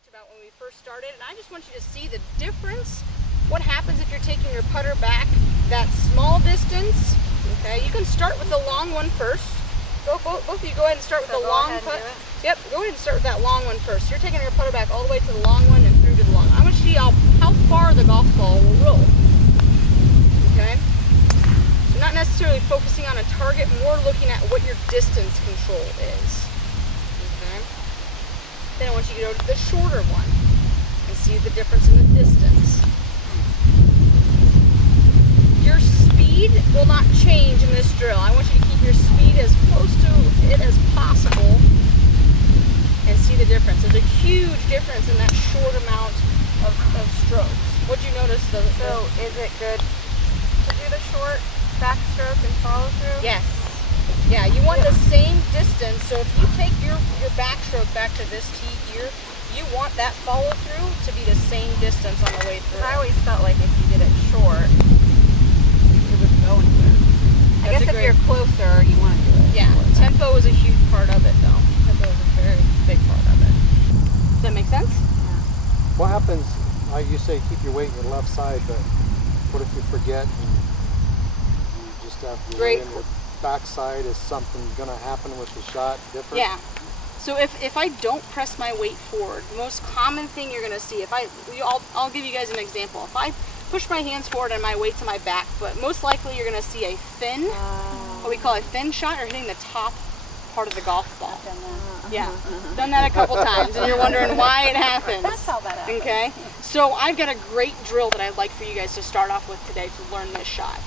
talked about when we first started, and I just want you to see the difference. What happens if you're taking your putter back that small distance? Okay, you can start with the long one first. Both of you go ahead and start with the long putt. Yep, go ahead and start with that long one first. You're taking your putter back all the way to the long one and through to the long. I want you to see how far the golf ball will roll. Okay? So not necessarily focusing on a target, more looking at what your distance control is. Okay? Then I want you to go to the shorter one and see the difference in the distance. Your speed will not change in this drill. I want you to keep your speed as close to it as possible and see the difference. There's a huge difference in that short amount of strokes. What'd you notice? So is it good to do the short backstroke and follow through? Yes. Yeah, you want the same distance. So if you take your backstroke back to this tee here, you want that follow through to be the same distance on the way through. I always felt like if you did it short, it would go anywhere. I guess if you're closer, you want to do it. Yeah, tempo is a huge part of it though. Tempo is a very big part of it. Does that make sense? Yeah. What happens, like you say, keep your weight in your left side, but what if you forget and you just have your weight in your backside? Is something going to happen with the shot different? Yeah. So if I don't press my weight forward, the most common thing you're going to see, I'll give you guys an example. If I push my hands forward and my weight's on my back foot, most likely you're going to see a thin, what we call a thin shot, or hitting the top part of the golf ball. Yeah, done that a couple times, and you're wondering why it happens. That's how that happens. Okay, so I've got a great drill that I'd like for you guys to start off with today to learn this shot.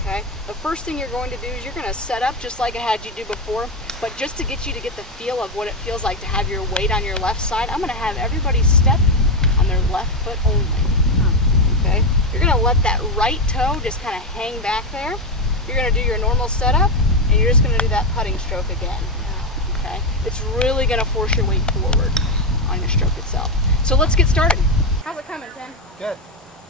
Okay, the first thing you're going to do is you're going to set up just like I had you do before, but just to get you to get the feel of what it feels like to have your weight on your left side, I'm going to have everybody step on their left foot only. Okay, you're going to let that right toe just kind of hang back there. You're going to do your normal setup, and you're just going to do that putting stroke again. Okay, it's really going to force your weight forward on your stroke itself. So let's get started. How's it coming, Tim? Good.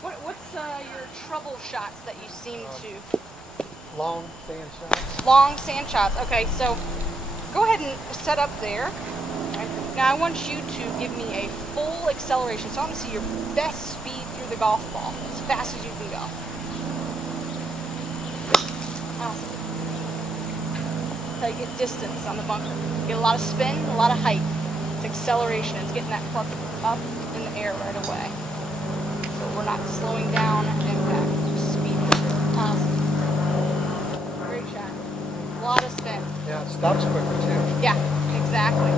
What's your trouble shots that you seem to? Long sand shots. Long sand shots. Okay, so go ahead and set up there. Right. Now I want you to give me a full acceleration. So I want to see your best speed through the golf ball, as fast as you can go. Awesome. So you get distance on the bunker. You get a lot of spin, a lot of height. It's acceleration. It's getting that club up in the air right away. So we're not slowing down impact. Speed. Awesome. Great shot. A lot of spin. Yeah, it stops quicker too. Yeah, exactly.